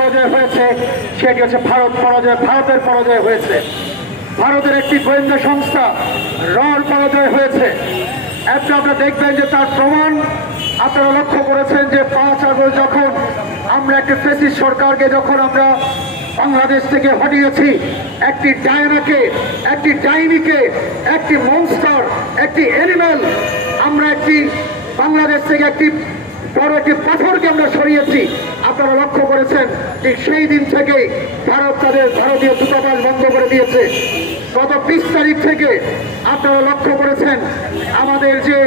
পরাজয় হয়েছে, সেটি হচ্ছে ভারত পরাজয়, ভারতের পরাজয় হয়েছে। ভারতের একটি গোয়েন্দা সংস্থা রর পরাজয় হয়েছে। একটা আপনারা দেখবেন যে তার প্রমাণ, আপনারা লক্ষ্য করেছেন যে পাঁচ আগস্ট যখন আমরা একটি ফেসিস সরকারকে যখন আমরা বাংলাদেশ থেকে হটিয়েছি, একটি ডায়নাকে, একটি ডাইনিকে, একটি মনস্টার, একটি অ্যানিম্যাল আমরা একটি বাংলাদেশ থেকে একটি বড় একটি পাথরকে আমরা সরিয়েছি। আপনারা লক্ষ্য করেছেন ঠিক সেই দিন থেকেই ভারত তাদের ভারতীয় দূতাবাস বন্ধ করে দিয়েছে। গত বিশ তারিখ থেকে আপনারা লক্ষ্য করেছেন আমাদের যে,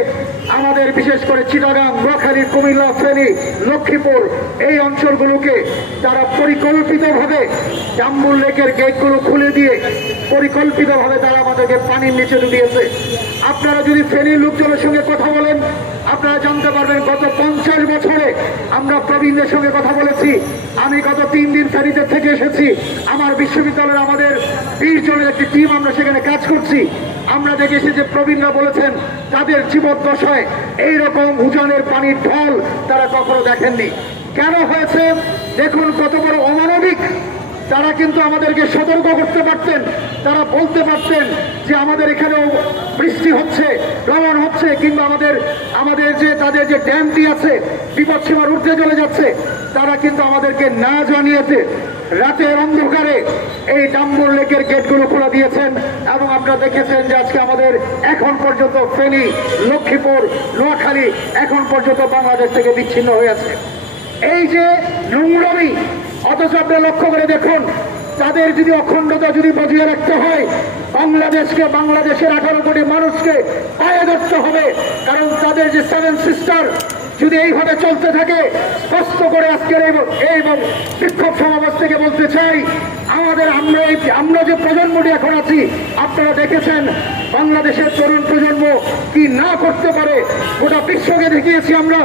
আমাদের বিশেষ করে চিটাগাং, নোয়াখালী, কুমিল্লা, ফেনী, লক্ষ্মীপুর এই অঞ্চলগুলোকে তারা পরিকল্পিতভাবে জাম্বুল লেকের গেটগুলো খুলে দিয়ে পরিকল্পিতভাবে তারা আমাদেরকে পানির নিচে ডুবিয়েছে। আপনারা যদি ফেনীর লোকজনের সঙ্গে কথা বলেন আপনারা জানতে পারবেন, গত পঞ্চাশ বছরে আমরা প্রবীণদের সঙ্গে কথা বলেছি। আমি গত তিন দিন ফেনীতে থেকে এসেছি। আমার বিশ্ববিদ্যালয়ের আমাদের বিশ জনের একটি টিম আমরা সেখানে কাজ করছি। আমরা দেখেছি যে প্রবীণরা বলেছেন, তাদের জীবদ্দশায় এইরকম উজানের পানির ঢল তারা কখনো দেখেননি। কেন হয়েছে? দেখুন, কত বড় অমানবিক তারা কিন্তু আমাদেরকে সতর্ক করতে পারতেন, তারা বলতে পারতেন যে আমাদের এখানেও বৃষ্টি হচ্ছে ভ্রমণ হচ্ছে, কিংবা আমাদের আমাদের যে, তাদের যে ড্যামটি আছে বিপদসীমার ঊর্ধ্বে চলে যাচ্ছে, তারা কিন্তু আমাদেরকে না জানিয়েছে। রাতের অন্ধকারে এই ডাম্বুর লেকের গেটগুলো খোলা দিয়েছেন এবং আপনারা দেখেছেন যে আজকে আমাদের এখন পর্যন্ত ফেনী, লক্ষ্মীপুর, নোয়াখালী এখন পর্যন্ত বাংলাদেশ থেকে বিচ্ছিন্ন হয়ে আছে। এই যে নোংরমি অথচ আপনি লক্ষ্য করে দেখুন, তাদের যদি অখণ্ডতা যদি বজিয়ে রাখতে হয়, বাংলাদেশকে বাংলাদেশের আঠারো কোটি মানুষকে পায়ে ধরতে হবে। কারণ তাদের যে সেভেন সিস্টার যদি এইভাবে চলতে থাকে স্পষ্ট করে আজকের এই বিক্ষোভ সমাবেশ থেকে বলতে চাই, আমাদের আমরা এই আমরা যে প্রজন্মটি এখন আছি, আপনারা দেখেছেন বাংলাদেশের তরুণ প্রজন্ম কি না করতে পারে, গোটা বিশ্বকে দেখিয়েছি আমরা।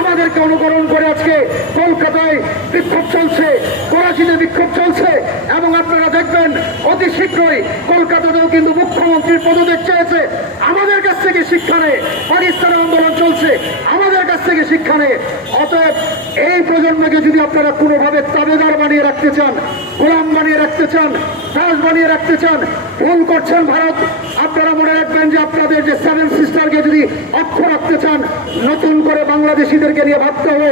আমাদেরকে অনুকরণ করে আজকে কলকাতায় বিক্ষোভ চলছে, করাচিতে বিক্ষোভ চলছে, এবং আপনারা দেখবেন অতি শীঘ্রই কলকাতাতেও কিন্তু মুখ্যমন্ত্রীর পদত্যাগ চেয়েছে। আমাদের কাছ থেকে শিক্ষা নেই পাকিস্তানের আন্দোলন চলছে, আমাদের থেকে শিক্ষা নেই অতএব এই প্রজন্মকে যদি আপনারা কোনোভাবে তাবেদার বানিয়ে রাখতে চান, গোলাম বানিয়ে রাখতে চান, দাস বানিয়ে রাখতে চান, ভুল করছেন ভারত, আপনারা মনে রাখবেন যে আপনাদের যে সেভেন সিস্টারকে যদি অক্ষ রাখতে চান, নতুন করে বাংলাদেশিদেরকে নিয়ে ভাবতে হবে,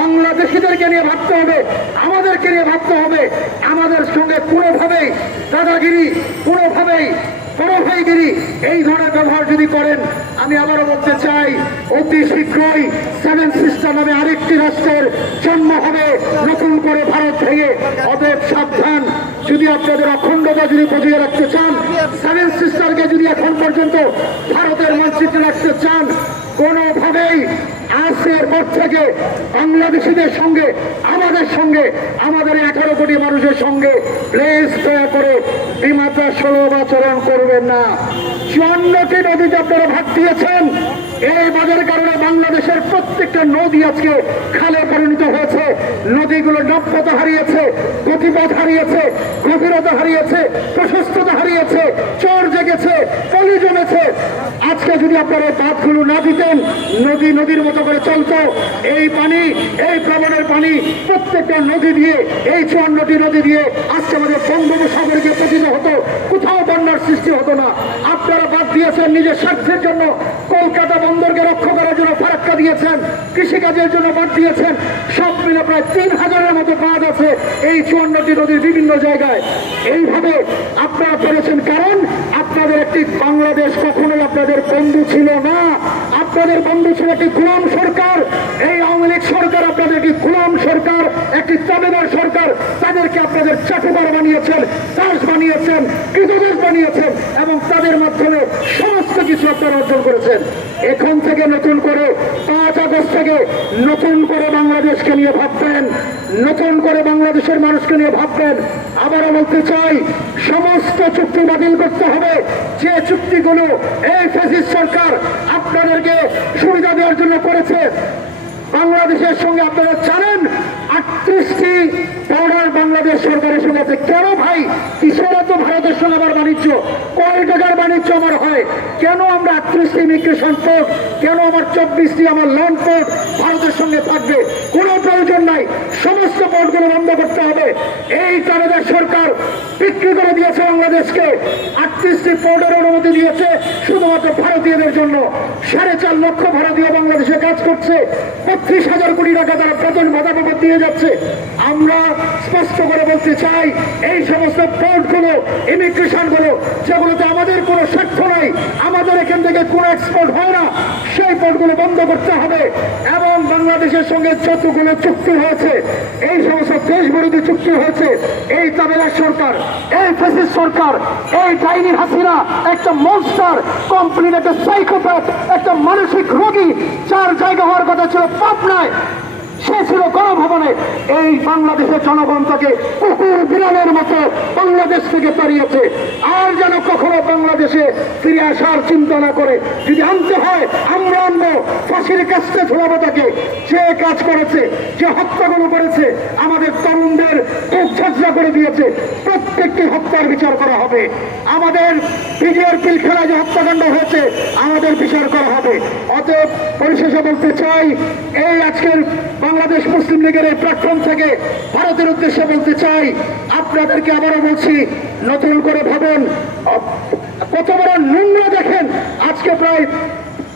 বাংলাদেশিদেরকে নিয়ে ভাবতে হবে, আমাদেরকে নিয়ে ভাবতে হবে। আমাদের সঙ্গে কোনোভাবেই দাদাগিরি, কোনোভাবেই বড়ভাইগিরি এই ধরনের ব্যবহার যদি করেন, আমি আবারও বলতে চাই, অতি শীঘ্রই সেভেন সিস্টার নামে আরেকটি রাষ্ট্রের জন্ম হবে। নতুন করে ভারত ভেঙে অতএব সাবধান। যদি আপনাদের অখণ্ডতা যদি বজিয়ে রাখতে চান সেভেন সিস্টারকে যদি এখন পর্যন্ত ভারতের মানচিত্রে রাখতে চান কোনোভাবেই আজকের পর থেকে বাংলাদেশিদের সঙ্গে, আমাদের সঙ্গে, আমাদের এগারো কোটি মানুষের সঙ্গে প্লেস দয়া করে বিমাত্রা ষোলো আচরণ করবেন না। চুয়ান্নটি নদীতে আপনারা ভাগ দিয়েছেন এই বাজার কারণে বাংলাদেশের প্রত্যেকটা নদী আজকে খালে পরিণত হয়েছে। নদীগুলো নব্যতা হারিয়েছে গতিপথ হারিয়েছে, গভীরতা হারিয়েছে, প্রশস্ততা হারিয়েছে, চর জেগেছে পলি জমেছে। আজকে যদি আপনারা বাঁধগুলো না দিতেন, নদী নদীর মতো করে চলতো। এই পানি, এই প্রবণের পানি প্রত্যেকটা নদী দিয়ে, এই চুয়ান্নটি নদী দিয়ে আজকে আমাদের বঙ্গোপসাগরকে পতিত হতো। কোথাও বন্যার সৃষ্টি হতো না। আপনারা বাদ দিয়েছেন নিজের স্বার্থের জন্য। কলকাতা বন্দরকে রক্ষা করার জন্য ফারাক্কা দিয়েছেন, কৃষিকাজের জন্য বাদ দিয়েছেন। সব মিলে প্রায় তিন হাজারের মতো কাজ আছে এই চুয়ান্নটি নদীর বিভিন্ন জায়গায়। এইভাবে আপনারা করেছেন কারণ, আপনাদের একটি বাংলাদেশ কখনোই আপনাদের বন্ধু ছিল না। আপনাদের বন্ধু ছিল একটি গোলাম সরকার। এই আওয়ামী লীগ সরকার আপনাদের একটি গোলাম সরকার, একটি চাবেদার সরকার। তাদেরকে আপনাদের চাটুকার বানিয়েছেন, চাষ বানিয়েছেন কৃতদাস বানিয়েছেন এবং তাদের মাধ্যমে আপনারা অর্জন করেছেন। এখন থেকে নতুন করে পাঁচ আগস্ট থেকে নতুন করে বাংলাদেশকে নিয়ে ভাববেন, নতুন করে বাংলাদেশের মানুষকে নিয়ে ভাববেন। আবারও বলতে চাই, সমস্ত চুক্তি বাতিল করতে হবে। যে চুক্তিগুলো এই ফেসিস সরকার আপনাদেরকে সুবিধা দেওয়ার জন্য করেছে, বাংলাদেশের সঙ্গে আপনারা জানেন, আটত্রিশটি বর্ডার বাংলাদেশ সরকারের সঙ্গে আছে। কেন ভাই? এত ভারতের সঙ্গে আমার বাণিজ্য, কয় টাকার বাণিজ্য আমার হয়? কেন আমরা আটত্রিশটি ইমিগ্রেশন পোর্ট, কেন আমার চব্বিশটি আমার ল্যান্ড পোর্ট ভারতের সঙ্গে থাকবে? কোনো প্রয়োজন নাই। সমস্ত পোর্টগুলো বন্ধ করতে হবে। এই কারণে সরকার বিক্রি করে দিয়েছে বাংলাদেশকে। আটত্রিশটি পোর্টের অনুমতি দিয়েছে শুধুমাত্র ভারতীয়দের জন্য। সাড়ে চার লক্ষ ভারতীয় বাংলাদেশে কাজ করছে। বত্রিশ হাজার কোটি টাকা তারা বেতন ভাতা বাবদ দিয়ে যাচ্ছে। আমরা স্পষ্ট করে বলতে চাই, এই সমস্ত পোর্টগুলো ইমিগ্রেশনগুলো যেগুলোতে আমাদের কোনো স্বার্থ নাই, আমাদের এখান থেকে কোনো এক্সপোর্ট হয় না, সেই পোর্টগুলো বন্ধ করতে হবে। এবং বাংলাদেশের সঙ্গে যতগুলো চুক্তি হয়েছে, এই সমস্ত দেশ বিরোধী চুক্তি হয়েছে, এই তামিলার সরকার, এই ফেসিস সরকার, এই ডাইনি হাসিনা একটা মনস্টার কমপ্লিট একটা সাইকোপ্যাথ একটা মানসিক রোগী, যার জায়গা হওয়ার কথা ছিল পাবনায়। সে ছিল গণভবনে এই বাংলাদেশের জনগণ তাকে কুকুর বিড়ালের মতো বাংলাদেশ থেকে তাড়িয়েছে আর যেন কখনো বাংলাদেশে ফিরে আসার চিন্তা না করে। যদি আনতে হয়, আমরা আনব। ফাঁসির কাছে ঝোলাবো তাকে। যে কাজ করেছে, যে হত্যাগুলো করেছে, আমাদের তরুণদের বুক করে দিয়েছে। প্রত্যেকটি হত্যার বিচার করা হবে। আমাদের বিজয়ের পিলখেলায় যে হত্যাকাণ্ড হয়েছে, আমাদের বিচার করা হবে। অতএব পরিশেষে বলতে চাই, এই আজকের বাংলাদেশ মুসলিম লীগের এই প্ল্যাটফর্ম থেকে ভারতের উদ্দেশ্যে বলতে চাই, আপনাদেরকে আবারও বলছি, নতুন করে ভাবেন কত বড় নোংরা দেখেন, আজকে প্রায়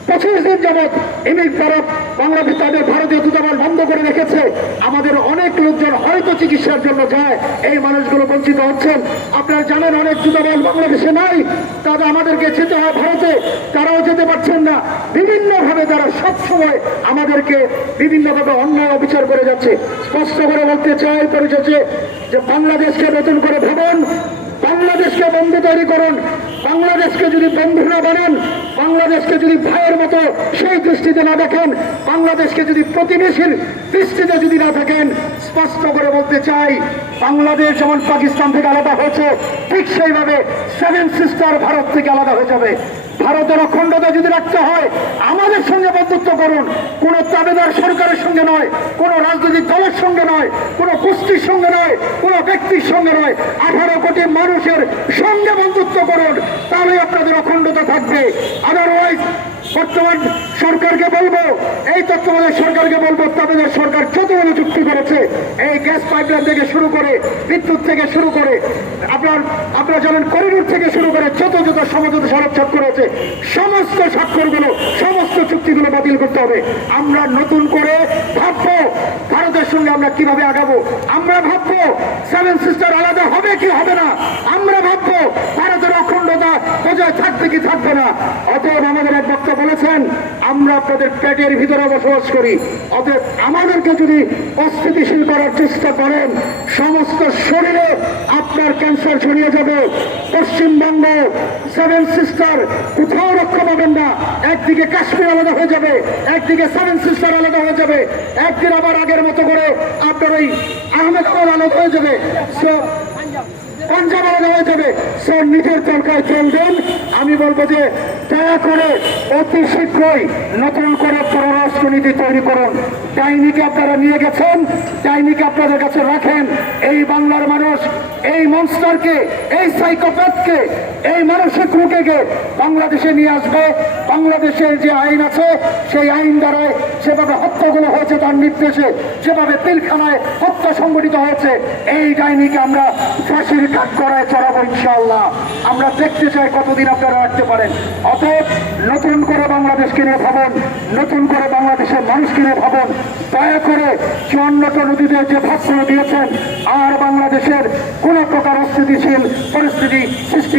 পঁচিশ দিন যাবৎ ইমিক ভারত বাংলাদেশ তাদের ভারতীয় দূতাবাস বন্ধ করে রেখেছে। আমাদের অনেক লোকজন হয়তো চিকিৎসার জন্য যায়, এই মানুষগুলো বঞ্চিত হচ্ছেন। আপনারা জানেন, অনেক দূতাবাস বাংলাদেশে নাই। তারা আমাদেরকে যেতে হয় ভারতে, তারাও যেতে পারছেন না। বিভিন্নভাবে তারা সবসময় আমাদেরকে বিভিন্নভাবে অন্যায় অবিচার করে যাচ্ছে। স্পষ্ট করে বলতে চাই পরিচয় যে বাংলাদেশকে নতুন করে ভাবুন, বাংলাদেশকে বন্ধু তৈরি করুন। বাংলাদেশকে যদি বন্ধু না বানান, বাংলাদেশকে যদি ভাইয়ের মতো সেই দৃষ্টিতে না দেখেন, বাংলাদেশকে যদি প্রতিবেশীর দৃষ্টিতে যদি না থাকেন স্পষ্ট করে বলতে চাই, বাংলাদেশ যেমন পাকিস্তান থেকে আলাদা হয়েছে, ঠিক সেইভাবে সেভেন সিস্টার ভারত থেকে আলাদা হয়ে যাবে। ভারতের অখণ্ডতা যদি রাখতে হয়, আমাদের সঙ্গে বন্ধুত্ব করুন। কোন তাবেদার সরকারের সঙ্গে নয়, কোন রাজনৈতিক দলের সঙ্গে নয়, কোন গোষ্ঠীর সঙ্গে নয়, কোন ব্যক্তির সঙ্গে নয়। আঠারো কোটি মানুষের সঙ্গে বন্ধুত্ব করুন তাহলে আপনাদের অখণ্ডতা থাকবে। আদারওয়াইজ বর্তমান সরকারকে বলব, এই তত্ত্বাবধায়ক সরকারকে বলব তাদের সরকার যতগুলো চুক্তি করেছে, এই গ্যাস পাইপলাইন থেকে শুরু করে, বিদ্যুৎ থেকে শুরু করে, আপনার, আপনারা জানেন করিডোর থেকে শুরু করে যত যত সমঝোতা সড়ক স্বাক্ষর হয়েছে সমস্ত স্বাক্ষরগুলো, সমস্ত চুক্তিগুলো বাতিল করতে হবে। আমরা নতুন করে ভাববো, ভারতের সঙ্গে আমরা কীভাবে আগাবো, আমরা ভাববো সেভেন সিস্টার আলাদা হবে কি হবে না, আমরা ভাববো, ভারতের বজায় থাকবে কি থাকবে না? অতএব আমাদের এক বক্তা বলেছেন আমরা আপনাদের পেটের ভিতরে বসবাস করি। অতএব আমাদেরকে যদি অস্থিতিশীল করার চেষ্টা করেন সমস্ত শরীরে আপনার ক্যান্সার ছড়িয়ে যাবে। পশ্চিমবঙ্গ সেভেন সিস্টার কোথাও রক্ষা পাবেন না। একদিকে কাশ্মীর আলাদা হয়ে যাবে একদিকে সেভেন সিস্টার আলাদা হয়ে যাবে। একদিন আবার আগের মতো করে আপনার ওই আহমেদাবাদ আলাদা হয়ে যাবে। So, পাঞ্জাব হয়ে যাবে। স্যার নিজের তরকায় চলবেন আমি বলব যে, দয়া করে অতি শীঘ্রই নতুন করে পররাষ্ট্রনীতি তৈরি করুন। ডাইনিকে আপনারা নিয়ে গেছেন, ডাইনিকে আপনাদের কাছে রাখেন। এই বাংলার মানুষ, এই মনস্টারকে এই সাইকোপ্যাথকে এই মানসিক রোগীকে বাংলাদেশে নিয়ে আসবে। বাংলাদেশের যে আইন আছে, সেই আইন দ্বারায় যেভাবে হত্যাগুলো হয়েছে তার নির্দেশে, যেভাবে পিলখানায় হত্যা সংগঠিত হয়েছে, এই ডাইনিকে আমরা ফাঁসির কাঠ করায় চড়াবো ইনশাআল্লাহ। আমরা দেখতে চাই কতদিন আপনারা রাখতে পারেন। অতএব নতুন করে বাংলাদেশকে নিয়ে ভাবুন, নতুন করে বাংলাদেশের মানুষকে নিয়ে ভাবুন। দয়া করে চুয়ান্নটা নদীদের যে ভাগগুলো দিয়েছেন, আর বাংলাদেশের কোনো প্রকার অস্থিতিশীল পরিস্থিতি সৃষ্টি